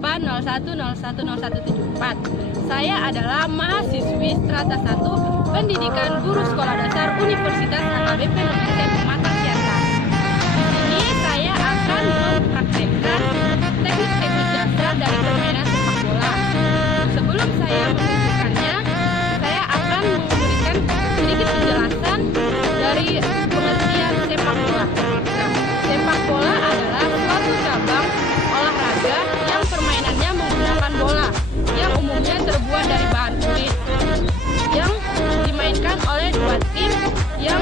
0801010174. Saya adalah mahasiswi Strata 1 Pendidikan Guru Sekolah Dasar Universitas AKBP Negeri Pematang Siantar. Di sini saya akan mempraktekkan teknik-teknik dasar dari permainan sepak bola. Sebelum saya menunjukkannya, saya akan memberikan sedikit penjelasan dari pengertian sepak bola. Nah, sepak bola adalah suatu cabang olahraga yang permainannya menggunakan bola yang umumnya terbuat dari bahan kulit, yang dimainkan oleh dua tim yang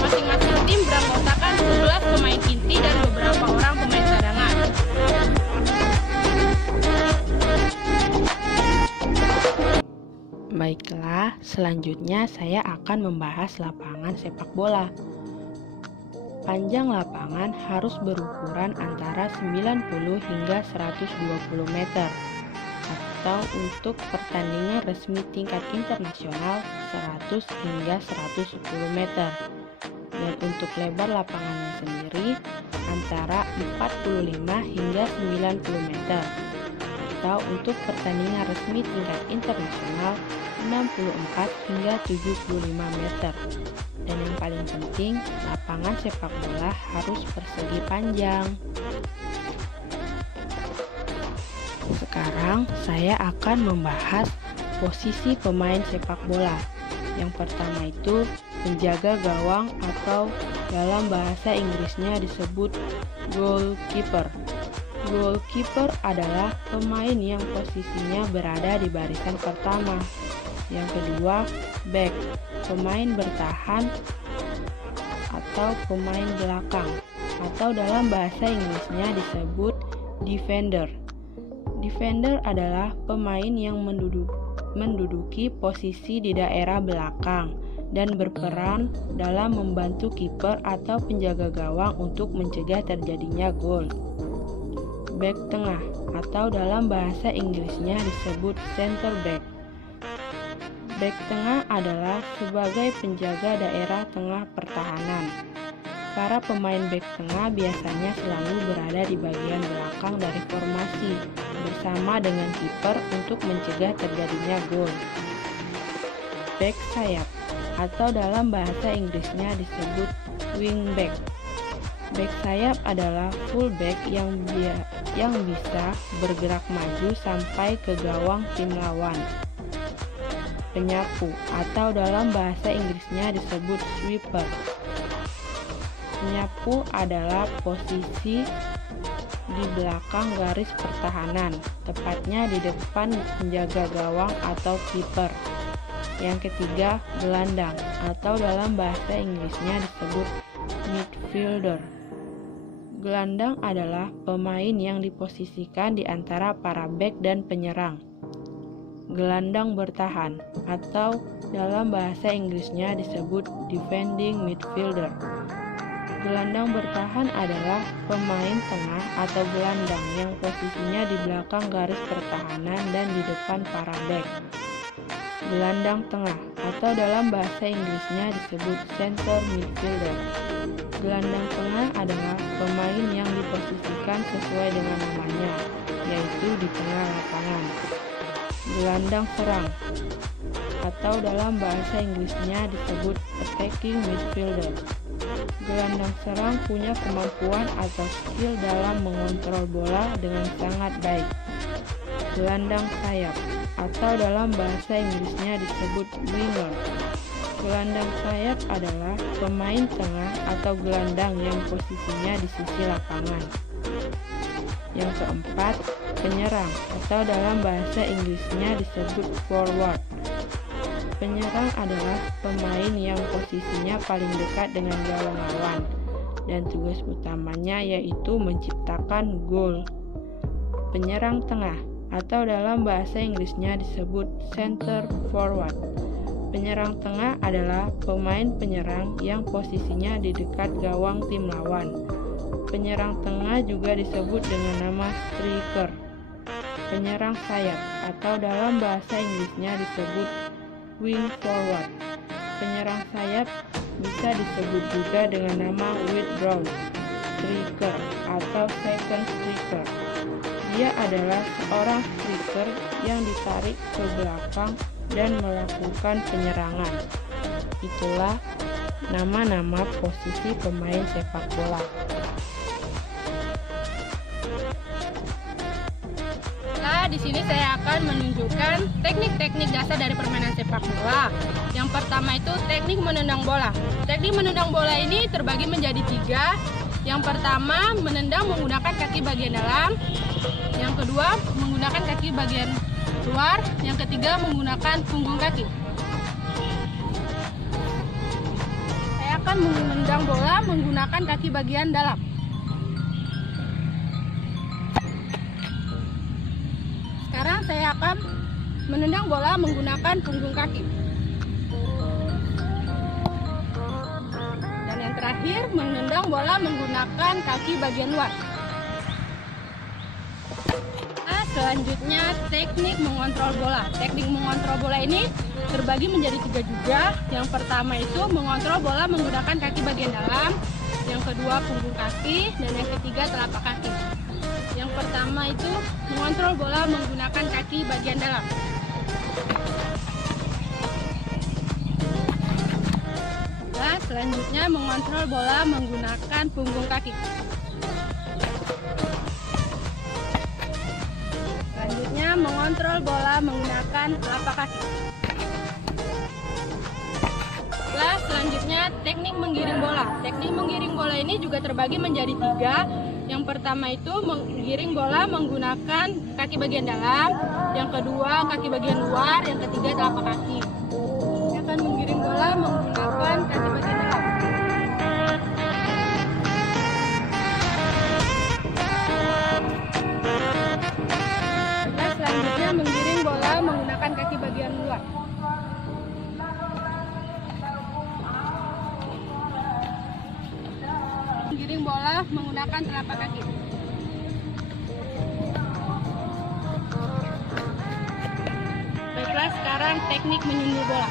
masing-masing tim beranggotakan 11 pemain inti dan beberapa orang pemain cadangan. Baiklah, selanjutnya saya akan membahas lapangan sepak bola. Panjang lapangan harus berukuran antara 90 hingga 120 meter, atau untuk pertandingan resmi tingkat internasional 100 hingga 110 meter. Dan untuk lebar lapangannya sendiri antara 45 hingga 90 meter, atau untuk pertandingan resmi tingkat internasional 64 hingga 75 meter. Dan yang paling penting, lapangan sepak bola harus persegi panjang. Sekarang saya akan membahas posisi pemain sepak bola. Yang pertama itu penjaga gawang, atau dalam bahasa Inggrisnya disebut goalkeeper. Goalkeeper adalah pemain yang posisinya berada di barisan pertama. Yang kedua, back, pemain bertahan atau pemain belakang, atau dalam bahasa Inggrisnya disebut defender. Defender adalah pemain yang menduduki posisi di daerah belakang dan berperan dalam membantu kiper atau penjaga gawang untuk mencegah terjadinya gol. Back tengah, atau dalam bahasa Inggrisnya disebut center back. Back tengah adalah sebagai penjaga daerah tengah pertahanan. Para pemain back tengah biasanya selalu berada di bagian belakang dari formasi bersama dengan kiper untuk mencegah terjadinya gol. Back sayap, atau dalam bahasa Inggrisnya disebut wingback. Back sayap adalah fullback yang bisa bergerak maju sampai ke gawang tim lawan. Penyapu, atau dalam bahasa Inggrisnya disebut sweeper. Penyapu adalah posisi di belakang garis pertahanan, tepatnya di depan penjaga gawang atau kiper. Yang ketiga, gelandang, atau dalam bahasa Inggrisnya disebut midfielder. Gelandang adalah pemain yang diposisikan di antara para bek dan penyerang. Gelandang bertahan, atau dalam bahasa Inggrisnya disebut defending midfielder. Gelandang bertahan adalah pemain tengah atau gelandang yang posisinya di belakang garis pertahanan dan di depan para bek. Gelandang tengah, atau dalam bahasa Inggrisnya disebut center midfielder. Gelandang tengah adalah pemain yang diposisikan sesuai dengan namanya, yaitu di tengah lapangan. Gelandang serang, atau dalam bahasa Inggrisnya disebut attacking midfielder. Gelandang serang punya kemampuan atau skill dalam mengontrol bola dengan sangat baik. Gelandang sayap, atau dalam bahasa Inggrisnya disebut winger. Gelandang sayap adalah pemain tengah atau gelandang yang posisinya di sisi lapangan. Yang keempat, penyerang, atau dalam bahasa Inggrisnya disebut forward. Penyerang adalah pemain yang posisinya paling dekat dengan gawang lawan dan tugas utamanya yaitu menciptakan gol. Penyerang tengah, atau dalam bahasa Inggrisnya disebut center forward. Penyerang tengah adalah pemain penyerang yang posisinya di dekat gawang tim lawan. Penyerang tengah juga disebut dengan nama striker. Penyerang sayap, atau dalam bahasa Inggrisnya disebut wing forward. Penyerang sayap bisa disebut juga dengan nama withdrawn striker atau second striker. Dia adalah seorang striker yang ditarik ke belakang dan melakukan penyerangan. Itulah nama-nama posisi pemain sepak bola. Di sini saya akan menunjukkan teknik-teknik dasar dari permainan sepak bola. Yang pertama itu teknik menendang bola. Teknik menendang bola ini terbagi menjadi 3. Yang pertama, menendang menggunakan kaki bagian dalam. Yang kedua, menggunakan kaki bagian luar. Yang ketiga, menggunakan punggung kaki. Saya akan menendang bola menggunakan kaki bagian dalam. Sekarang saya akan menendang bola menggunakan punggung kaki. Dan yang terakhir, menendang bola menggunakan kaki bagian luar. Selanjutnya, teknik mengontrol bola. Teknik mengontrol bola ini terbagi menjadi 3 juga. Yang pertama itu mengontrol bola menggunakan kaki bagian dalam. Yang kedua, punggung kaki. Dan yang ketiga, telapak kaki. Yang pertama itu mengontrol bola menggunakan kaki bagian dalam. Nah, selanjutnya mengontrol bola menggunakan punggung kaki. Selanjutnya mengontrol bola menggunakan telapak kaki. Selanjutnya teknik menggiring bola. Teknik menggiring bola ini juga terbagi menjadi 3. Yang pertama itu menggiring bola menggunakan kaki bagian dalam, yang kedua kaki bagian luar, yang ketiga telapak kaki. Saya akan menggiring bola menggunakan kaki bagian dalam. Selanjutnya menggiring bola menggunakan kaki bagian luar. Menggiring bola menggunakan telapak kaki. Baiklah, sekarang teknik menyundul bola.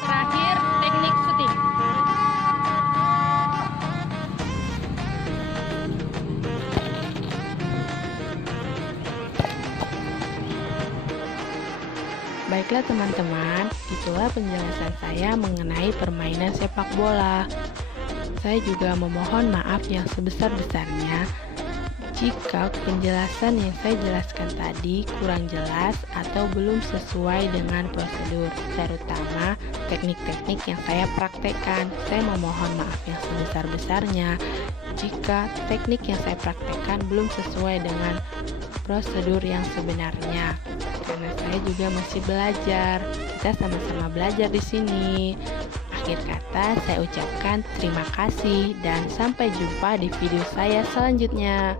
Terakhir, teknik shooting. Baiklah teman-teman, itulah penjelasan saya mengenai permainan sepak bola. Saya juga memohon maaf yang sebesar-besarnya jika penjelasan yang saya jelaskan tadi kurang jelas atau belum sesuai dengan prosedur, terutama teknik-teknik yang saya praktekkan. Saya memohon maaf yang sebesar-besarnya jika teknik yang saya praktekkan belum sesuai dengan prosedur yang sebenarnya. Karena saya juga masih belajar, kita sama-sama belajar di sini. Akhir kata, saya ucapkan terima kasih dan sampai jumpa di video saya selanjutnya.